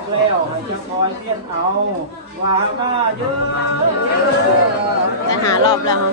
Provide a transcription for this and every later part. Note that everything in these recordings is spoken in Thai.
กแล้วให้จะคอยเพี้ยนเอาว่ามาเยอะจะหารอบแล้วฮะ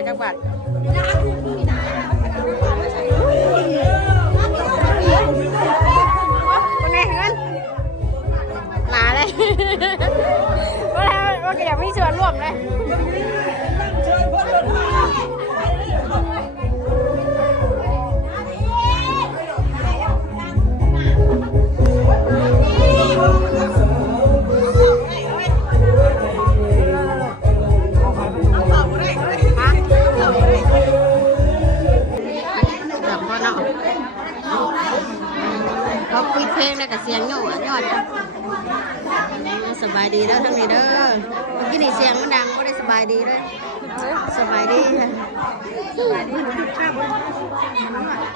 อยจังหวัดวันไหนเงินหลาเลยว่าแล้วว่าแกอยากมีส่วนร่วมเลย เพลงได้กับเสียงโย่อะยอดสบายดีเด้อทั้งนี้เด้อเมื่อกี้นี่เสียงมันดังก็ได้สบายดีเด้อสบายดีค่ะ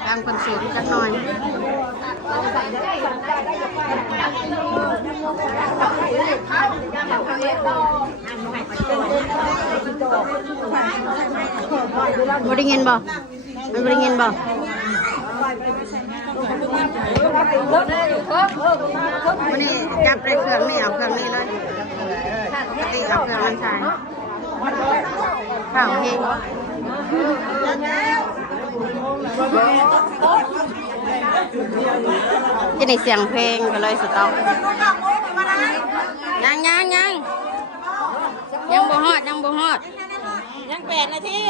ตามคนสูงจักหน่อยบริเงินบ่มันบริเงินบ่ วันนี้จับได้เครื่องนี่เอาเครื่องนี่เลยปกติเอาเครื่องมันใช้ข้าวเพลงที่นี่เสียงเพลงก็เลยสต็อกยังยังยังยังบ่ฮอดยังบ่ฮอดยังแปดนาที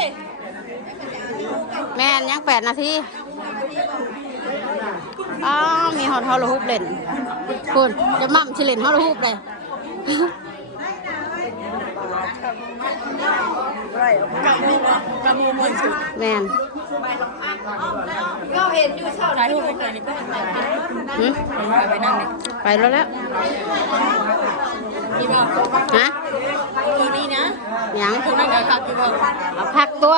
แม่นยังแปดนาทีอ้าวมีฮอตฮอลฮูปเล่นคุณจะมั่มชิเล่นฮอลฮูปเลยกระมูมนสุดแม่นก็เห็นอยู่เช่าถ่ายรูปไปก่อนนี่ก็ไปหึไปนั่งเลยไปแล้วแล้วนี่บอกฮะตัวนี้นะยังตัวนั้นก็ขับอยู่บอกเอาพักตัว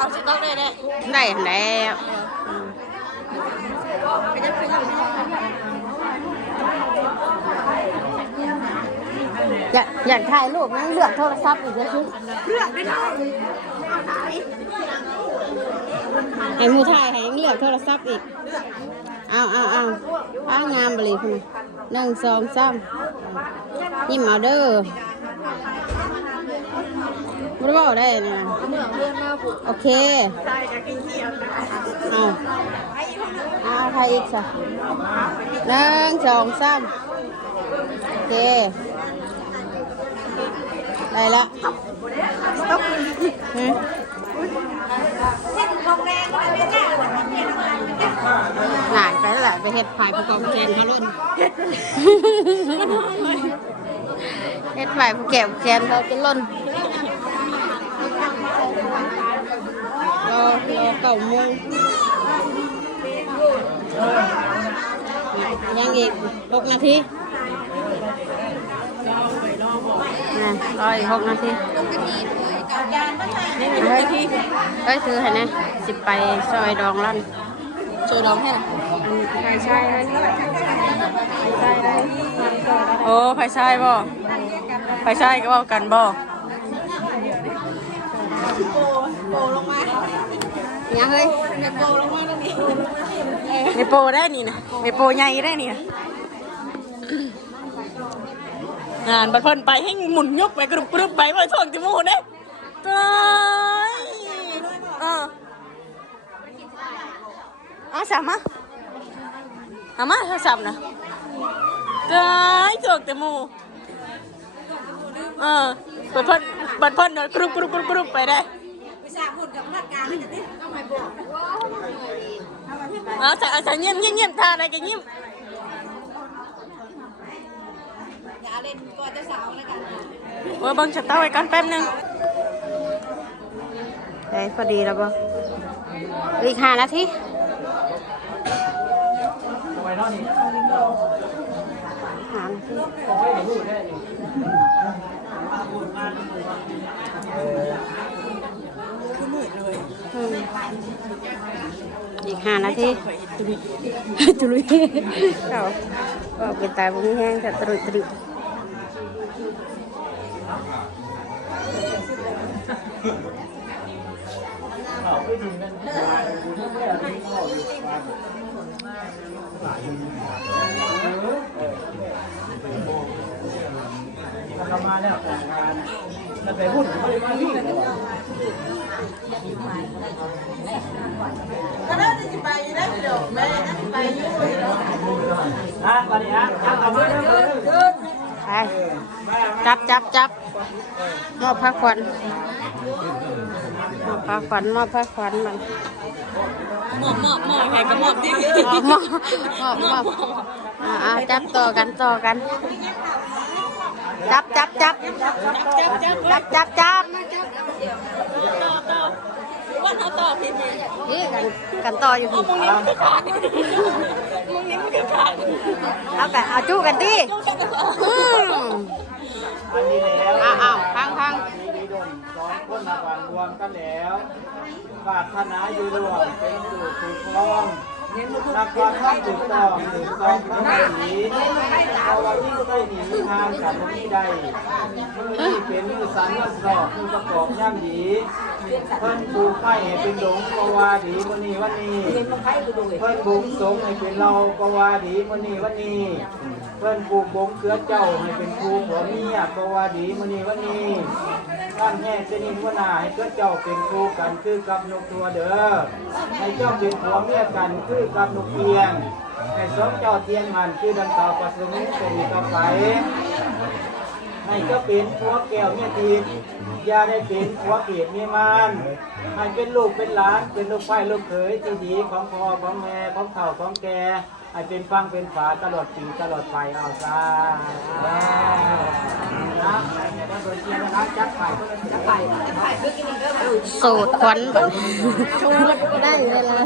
เอาสต๊อกได้เลยได้แล้วอยากอยากถ่ายรูปนั่งเลือกโทรศัพท์อีกแล้วชุเลือกไม่ได้ให้หมูถ่ายให้ยังเลือกโทรศัพท์อีกเอาเอาเอาเอางามไปเลยคุณหนึ่งสองสามยิ้มเอาเด้อ ไม่ได้บอกได้นะโอเคเอาเอาใครอีกสักหนึ่งสองสามโอเคได้ละหืมหลานไปแล้วแหละไปเฮ็ดฝ่ายผู้กองแกนเขาลุ่นเฮ็ดฝ่ายผู้แก่ผู้แกนเขาจะล่น รอเก่าโมงยังอีกหกนาทีนะรออีกหกนาทีเฮ้ยเฮ้ยถือให้นะสิไปซอยดองลั่นช่วยร้องให้นะใช่ใช่เลยใช่เลยโอ้ไฟใช่บ่ไฟใช่ก็บอกกันบ่โปลงมา ยังเฮ้ยในโปรได้นี่นะในโปรใหญ่ได้นี่นะงานบัดเพิ่นไปให้หมุนยกไปกรุบกรุบไปว่าช่วงที่หมูเด้ตายเออเอาสามมาเอามาเอาสามนะตายช่วงที่หมูเออบัดเพิ่นบัดเพิ่นเดินกรุบกรุบกรุบกรุบไปได้ เอาใส่เอาใส่เงียบเงียบเงียบทาอะไรกันเงียบเออเบังชัตเตอร์ไว้ก่อนแป๊บหนึงได้พอดีแล้วบ่อีกห้านาทีห้านาที อืมอีกห้านาทีตุลุยเอาบอกเป็นตายบุ้งแห้งแต่ตุลุยตุลุย ไปจับจับจับมอบพระขวัญมอบพระขวัญมอบพระขวัญมันหมอบหมอบหมอบใครก็หมอบดิมอบมอบมอบมอบอ่าอ่าจับต่อกันต่อกัน จับจับจับจับจับจับว่าเขาตอบผิดนี่กันกันต่ออยู่พี่มึงนี่ไม่ขาดมึงนี่ไม่กันค่ะเอากันเอาจู้กันดิอืมอันนี้แล้วอ้าวอ้าวพังพังมีดมสองคนมาก่อนรวมกันแล้วปรารถนาอยู่รวมเป็นสู่ถูกพ้อง นักความทั้งถูกต้องถูกต้องทั้งหนีเอาวันนี้ก็หนีทางกับที่ใดที่เป็นมือสันมือสอบมือประกอบย่ำดีเพิ่นปลูกไม้ให้เป็นหลงกวาดีวันนี้วันนี้ เพิ่นปลูกสงให้เป็นเรากวาดีมื้อนี้วันนี้เพิ่นปลูกบงเขือเจ้าให้เป็นครูผัวเมียกวาดีมื้อนี้วันนี้ ท่านแห่เจนินวนาให้เขือเจ้าเป็นครูกันคือกับนกตัวเด้อให้เจ้าเป็นผัวเมียกันคือกับนกเอียงให้สองเจ้าเทียงหันคือดังกล่าวประสงค์เป็นต่อไปให้ก็เป็นผัวแก้วเมียทีอย่าได้เป็นผัวเปียกเมียมันให้เป็นลูกเป็นหลานเป็นลูกไฟลูกเขยที่ดีของพ่อของแม่ของเฒ่าของแก ให้เป็นฟังเป็นฝาตลอดปีตลอดไปเอาซะนะให้แม่ได้โดยเชียร์นะครับจักไข่ก็เลยจักไข่โสดควันแบบได้เวลา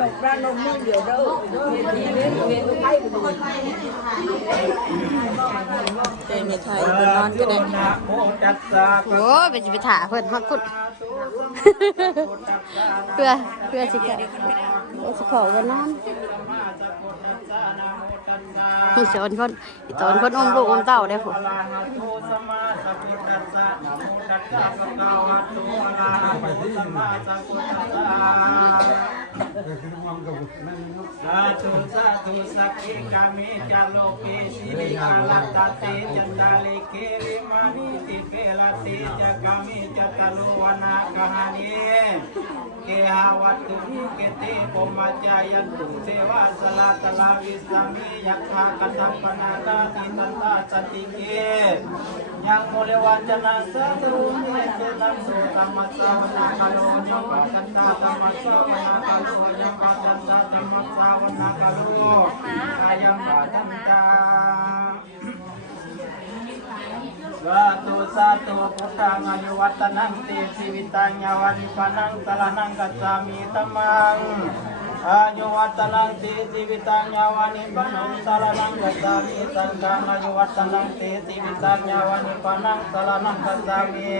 แล้วหมดเลยจักไข่เจมีไทยคนนอนก็ได้นะโมตัสสะโอ้ยไปสิไปถ่าเพิ่นฮอดกุดเพื่อเพื่อสิกะเพื่อสิขอวันนอนนี่สอนคนอีตอนคนอมลูกอมเต้าได้ผมอะระหะโตสัมมาสัมพุทธั สาธุสาธุสักขิกามิจาโลเกสิริอาลัตตเตจันตาลิเกริมานิติเปลาเตจักามิจัตตโลวนากหานิเกหาวัตถุเกเตปมัจายันตุเทวาสลาตลาวิสามิยัคฆากัตปนาตาติตันตาสติเกยังโมเลวัจนะสัตตุเนเจตันโสตัมมัสสาวนาคาโลยังปะกันตาตัมมัสสาวนาคาลยังปะกันตาตัมมัสาวนาคาโลอายังปะกันตาสาธุสาธุพุทธังอายุวัตนังเตชีวิตังยาวันปานังสลานังกัจจามิตมังอายุวัตนังเตชีวิตังยาวันปานังสลานังกัจจามิสังฆังอายุวัตนังเตชีวิตังยาวันปานังสลานังกัจจามิ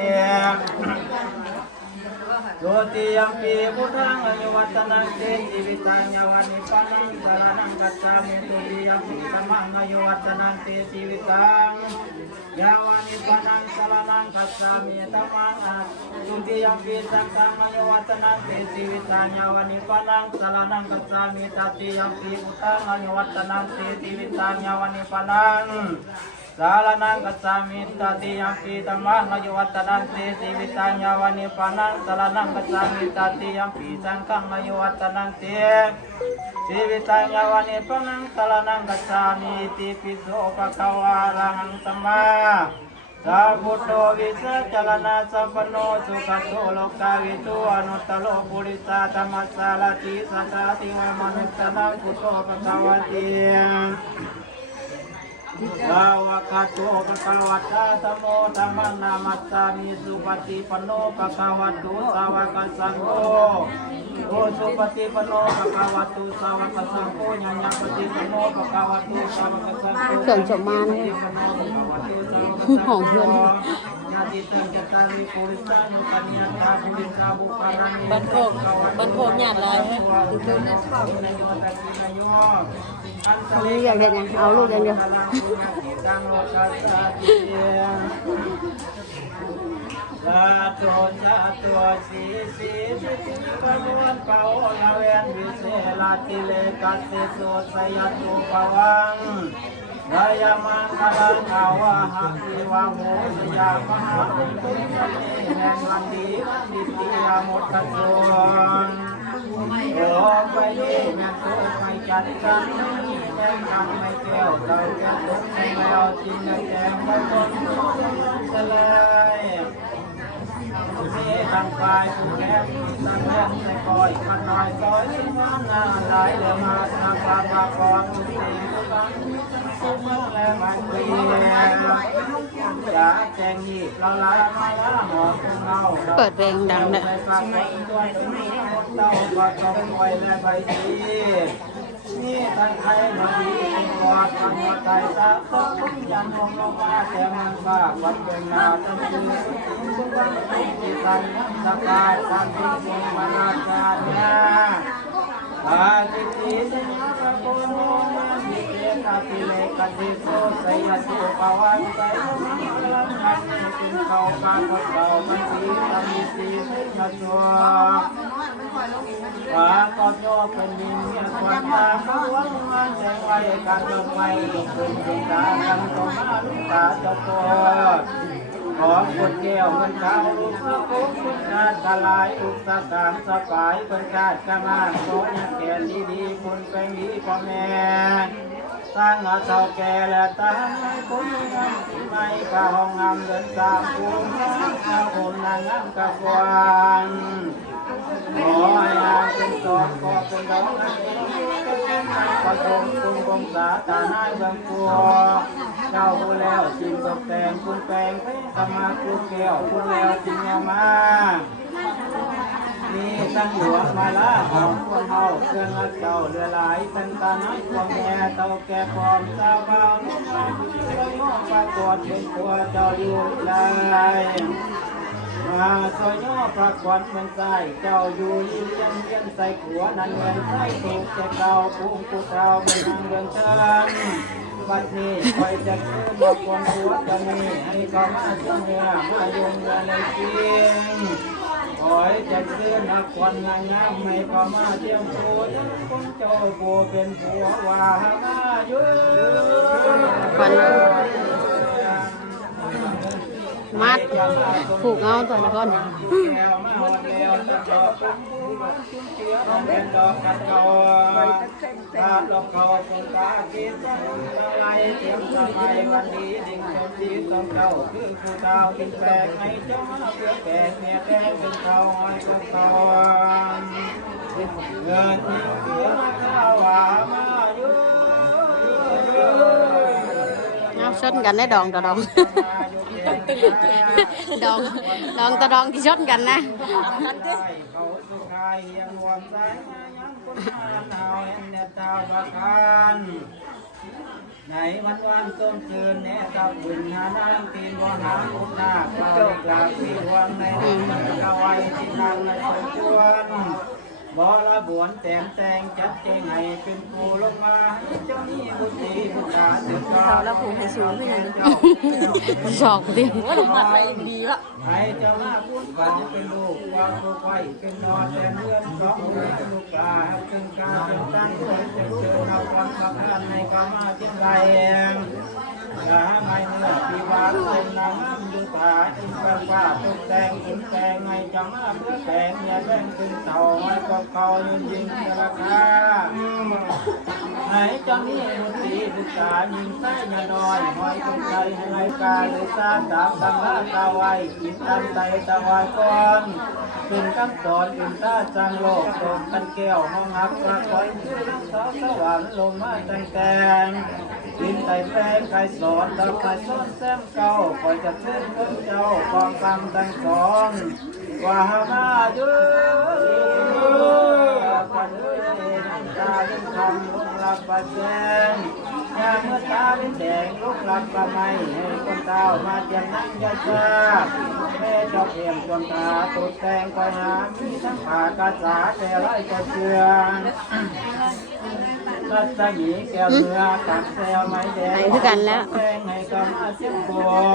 โยติยัมปีพุทธังอายุวัตนังเตชีวิตังยาวันิปันังสารนังกัจจามิตุติยัมปีธรรมังอายุวัตนังเตชีวิตังยาวันิปันังสารนังกัจจามิธรรมังอาตุติยัมปีสังฆังอายุวัตนังเตชีวิตังยาวันิปันังสารนังกัจจามิตติยัมปีพุทธังอายุวัตนังเตชีวิตังยาวันิปันัง สารนังกัจจามิตติยัมปีธรรมังอายวัตนังเตชีวิตังยาวันนิพพานังสารนังกัจจามิตติยัมปีสังฆังอายวัตนังเตชีวิตังยาวันนิพพานังสารนังกัจจามิติปิโสภะคะวะอะระหังสัมมาสัพพุทโธวิสัจจรณะสัพพโนสุขโตโลกาวิทูอนุตตโลปุริสาธรรมสสารติสัตติวมนุสสนังพุทโธภะคะวะติ สาวกาโตปะคะวะตาธโมธัมมังนามัสสามิสุปฏิปนโนปะคะวะโตสาวกสังโฆโอสุปฏิปโนปะคะวะโตสาวกสังโฆญัญญปฏิปันโนปะคะวะโตสาวกสังโฆเครื่องสมมานะหอมเพื่อนญาติตังจตาริปุริสานุปัญญาตาปุริสาบุปารานิบันโคกบันโคกหยาดลายให้เอาลูกอย่างเดียวไงเอาลูกอย่างเดียวสาธุสาธุสีสีสิสิกมวนปะโอลาเวนวิเศลาติเลกัสสิโสสยตุปวังรายมังคลังภาวะหักติวะโมสยามหาวิปุสติแห่งวันดีวันดิติยามุตตะโสโอ้ไปดีแม่โตไปจัดกันแม่กันไม่แก้วเราแก้วทุกข์ไม่แล้วจินแดงไม่ต้นเสลย มีทางกายผู้แลผู้สังเล่นในคอยมันน้อยซอยที่งานนาหลายเดือมาทางปากปากคอทุกสิ่งทุกอย่างสุขมันและมันเปลี่ยนจากแจงนี่เราลามาละหอมของเราเปิดเพลงดังเลยสมัยด้วยสมัยเต้าก็ต้องคอยและใบดี นี่ทันไทยมาดีกอดทำหัวใจตาต้องยันมองลงมาแต่มันฝากวันเป็นนาตั้งคือทุกวันที่ทันสักการความที่ทรงมานากานะ อาจิติสัญญาระโกโนมามิเตตาติเลกติโสสยสุปวันไตมังคลังคันติเขาการพเราไม่ดีทำดีสีไม่มาชัวว่าก็โยเป็นดินเมียควรตาเขาวังมันใจไว้การลงไว้ลงเป็นดวงตากันต่อมาลูกตาเจ้าโก ขอกุดแก้วเงินขาวลูกพระโกคุณชาติกลายอุตสาหกรรมสบายเป็นชาติกำลังโตยังแก่ดีดีคุณเป็นดีพ่อแม่สร้างอาเจ้าแก่และตาไม่คุ้นงามไม่ข้าห้องงามเดินตามภูมิข้าผมนางงามกะกวางขอให้งานเป็นตอนขอเป็นดอกนักประสมคุณกงสาตาหายเบื้องตัว เจ้าผู้แล้วจริงตกแต่งคุณแปลงสมาคุณแก้วคุณแล้วจริงเอามานี่ตั้งหลวงมาละของคนเฮาเครื่องอัดเจ้าเรือหลายตั้งตาน้อยความแก่เต่าแก่พร้อมเจ้าเบานุ่มมาช่วยมองปรากฏเป็นตัวเจ้าอยู่ได้มาซอยย่อปรากฏเป็นใจเจ้าอยู่ยิ้มเย็นเย็นใส่ขัวนั่นเงินใส่ถูกจะเก่าปุ้งปุเราเป็นทางเรื่องเชิญ บัดนี้คอยจะคือบอกคนหัวจะมีให้เขามาเชื่อเนื้อมาโยงเรือในเกียงขอยจะเสื้อนักควันนามงามไม่พอมาเที่ยมโชว์คงเจ้าโบเป็นผัวว่ามาเยอะ มัดผูกเอาตัวละคน แล้วมาหอดแล้วจะจอดเป็นดอกกันเก่าตาดอกเขาคนตาคิดอะไรเตรียมสบายวันดีดิ่งชมดีต้องเจ้าคือผู้ดาวติดแปลกให้เจ้ามาเพื่อแก่เมียแดงเป็นเขาให้กับเขา เงินเสือข้าวหวามาเยอะ เอาชนกันไ ดองดองต่อดองที่ชนกันนะเขาสุขายยังรวมใจยังคนมาหนาเห็นเจ้าประกันไหนวันวันต้มคืนเนี่ยกับบุญหาน้ำตีนบ่หาอุณาก็กราบที่รวมในมันกะไว้ที่ทางในสมชวน บ่ละบวนแต้มแต่งจัดใจให้เป็นผู้ลงมาเจ้านี้บุตรีบุตรเดือดร้อนแล้วผู้ให้สูงขึ้นชอกดิว่าลงมาไปดีละให้เจ้ามาพูดฝันเป็นลูกความรู้ไว้เป็นนอนแต่เนื่อนสองมือลูกปลาเป็นกาเป็นตั้งเป็นเจ้าเจ้าเราความสัมพันธ์ในความมาเทียมไรอ ย่าไม่เนื้อปีวานเป็นนางงามดูตาอินทร์ฟ้าตุกแต่งขุนแต่งให้เจ้ามเพื่อแต่งอย่าแบ่งเป็นเต่าให้กับเขายืนยิงราคาให้เจ้านี้มุตีบุตายิงใส่ยาน้อยหอยคนใจให้กาเลยสร้างตามตำราตาไว้กินตามใจตะวายก่อนเป็นคำสอนเป็นตาจังโลกตรงกันแก้วห้องหักประคอยชื่อน้ำสาวสวรรค์ลงมาแตงแตง กินไต่แป้งไข่สอนดอกไม้ส้นแซมเก่าคอยจะเชื่อคนเจ้าความคำตั้งสองว่ามาอยู่กันเอ้ยตาเป็นคำลุกหลับประแจงยาเมื่อตาเป็นแดงลุกหลับประไม่ให้คนเต้ามาเตรียมนั่งยาชาแม่เจ้าเพียมจนตาตุดแตงคอยหามีทั้งผ่ากาสาแต่ไรก็เชื่อ รัศมีแก้วเนื้อตักแซวไม้แดงไหนคือกันแล้ว แดงให้กำมาเสียงโบ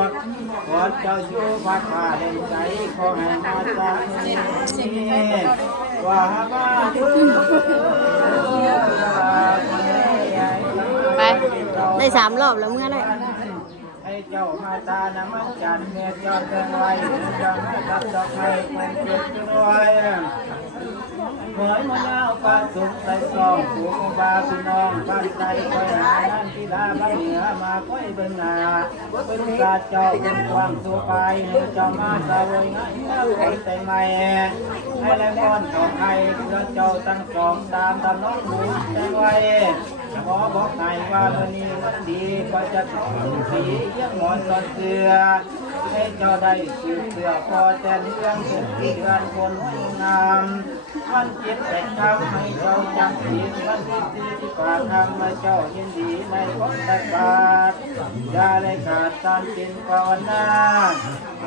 ดขอเจ้าอยู่พัดผ้าเด่นใจขอให้มาจากนี้ว่ามาดูไป ได้สามรอบแล้วเมื่อไรให้เจ้ามาตาน้ำมันจันทร์เมียเจ้าเดินไว้เจ้าให้รับดอกไม้คงเก็บด้วย เหมือนมะนาวปลาสุกใส่ซองผูกบาพี่น้องบ้านใจคอยหานั่นที่ลาบ้านเหนือมาค่อยเบิ่งหน้าเป็นกาเจ้าเป็นความสุขไปให้เจ้ามาสาวงานคอยแต่งใหม่ให้แรงก้อนต่อไข่เพื่อเจ้าตั้งสองตามตามน้องหมูแต่ไว้ขอบอกให้ว่าวันนี้วันดีก็จะต้องสีเยี่ยมหมอนตอนเสือ ให้เจ้าได้สืบเสือพอแต่เรื่องสุขที่เดือนคนงามวันเจ็ดแต่ทำให้เจ้าจำศีลวันที่สี่ที่ปาทำให้เจ้ายินดีในวัฏบาทอย่าได้ขาดตามเป็นภาวนา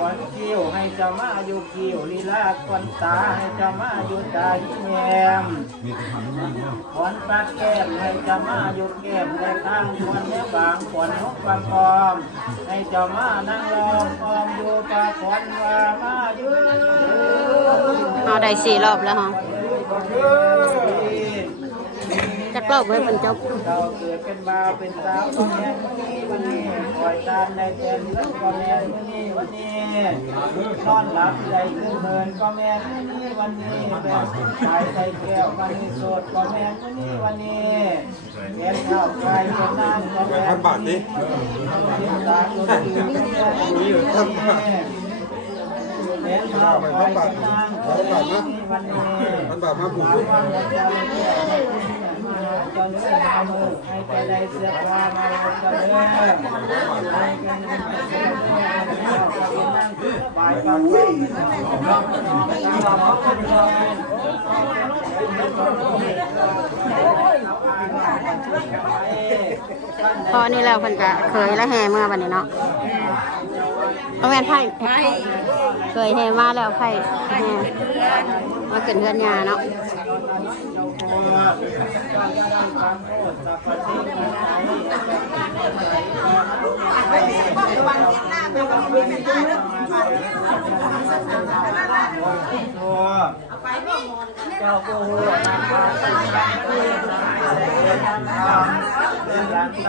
วันคิ้วให้เจ้ามาอยู่คิ้วลีลาควันตาให้เจ้ามาอยู่ตายแย้มขอนปัดแก้มให้เจ้ามาหยุดแก้มในข้างควรเนื้อบางขวนนกบางกอมให้เจ้ามานั่งรออมอยู่ปาขวนวามายืนเอาได้สี่รอบแล้วฮะ กรอบให้มันจบเราเกิดเป็นบาวเป็นสาวก็แม่วันนี้วันนี้คอยตามในแทนก็แม่วันนี้วันนี้นอนหลับใจขึ้นเมินก็แม่วันนี้วันนี้แบบชายใจแก้ววันนี้โสดก็แม่วันนี้วันนี้แก้ข้าวไก่เป็นน้ำก็แม่วันนี้มันแบบมาผูก ให้ไปได้เสื้อผ้ามาจะเลื่อนให้กันไปกันไปพอนี่แล้วเพิ่นก็เคยและแห่เมื่อวันนี้เนาะประมาณไพ่เคยแห่มาแล้วไพ่แห่มาขึ้นเฮือนยาเนาะ เจ้าผู้หัวนำพาไปทำเรื่องการทำฟ้า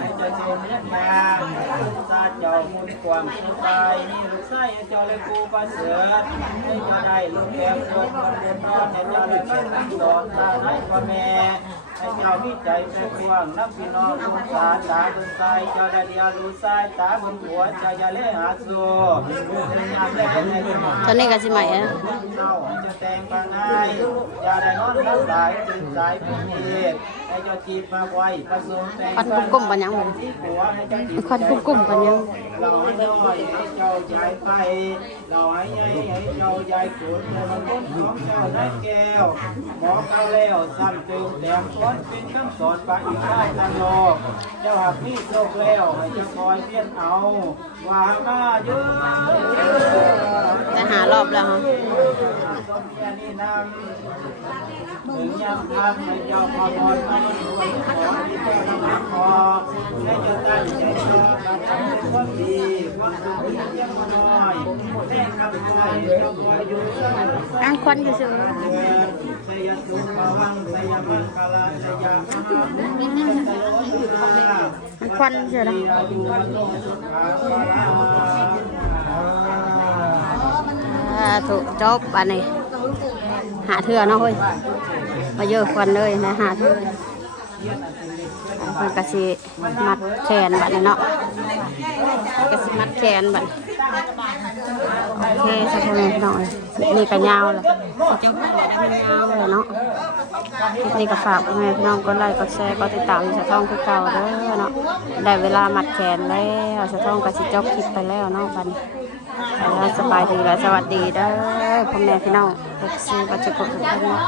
ให้เจ้าเจริญเนื้อยาซาเจ้ามุนความสุขายนี่ลูกไส้เจ้าเลยกูประเสริฐให้เจ้าได้ลูกแก้วเกิดคนเดินนอนให้เจ้าได้ไม่ต้องสอนตาไหนพ่อแม่ให้เจ้ามีใจเป็นกว้างนับพี่น้องลูกสาตาบนใจเจ้าได้เดียวรู้สายตาบนหัวใจอย่าเล่หาสู้ตอนนี้ก็สิใหม่อะเจ้าจะแต่งปางไงอย่าได้นอนรับสายตื่นสายเป็นเหตุ ให้เจ้าจีบมาไว้ประสงค์แต่งควันกุ้มๆปันยังบ่ที่หัวให้เจ้าจีบควันกุ้มๆปันยังเราให้น้อยให้เจ้าใหญ่ไปเราให้ใหญ่ให้เจ้าใหญ่ขุนให้มันต้นของเจ้าได้แก้วหมอเก้าแล้วซ้ำจึงแถมสอนเป็นคำสอนปะอีกได้ทันโลกเจ้าหากพี่โชคแล้วให้เจ้าคอยเพียนเอาว่ามาเยอะจะหารอบแล้วฮะสมแค่นี้นำ ถึงยามทำให้เจ้าพอพรมาด้วยขอที่เจ้านำมาขอให้เจ้าตั้งใจเจ้าทำเป็นคนดีความสุขที่เยี่ยมมาหน่อยแม่คำคอยเจ้าคอยอยู่เสมออ้างควันอยู่ซื่อสยสุขวังสยมังคลาสยามหาบุญสยโยยุรามันควันซื่อนะอายุวันโนสุขาภาลาอ่าถูกจบอันนี้หาเถื่อเนาะเฮ้ย มาเยอะควันเลยนะหาเถื่อมันกะสิมัดแขนบัดนี้เนาะกะสิมัดแขนบัดโอเคสักคนหน่อยนี่ก็ยาวเลยจบยาวเลยเนาะคลิปนี้ก็ฝากพ่อแม่พี่น้องกดไลค์กดแชร์กดติดตามสะท้องคือเก่าเด้อเนาะได้เวลามัดแขนแล้วสะท้องก็สิจบคลิปไปแล้วเนาะบัดนี้ แล้วสบายดีและสวัสดีเด้อพ่อแม่พี่น้องเด็กซีปัจจุบันทุกท่านเนาะ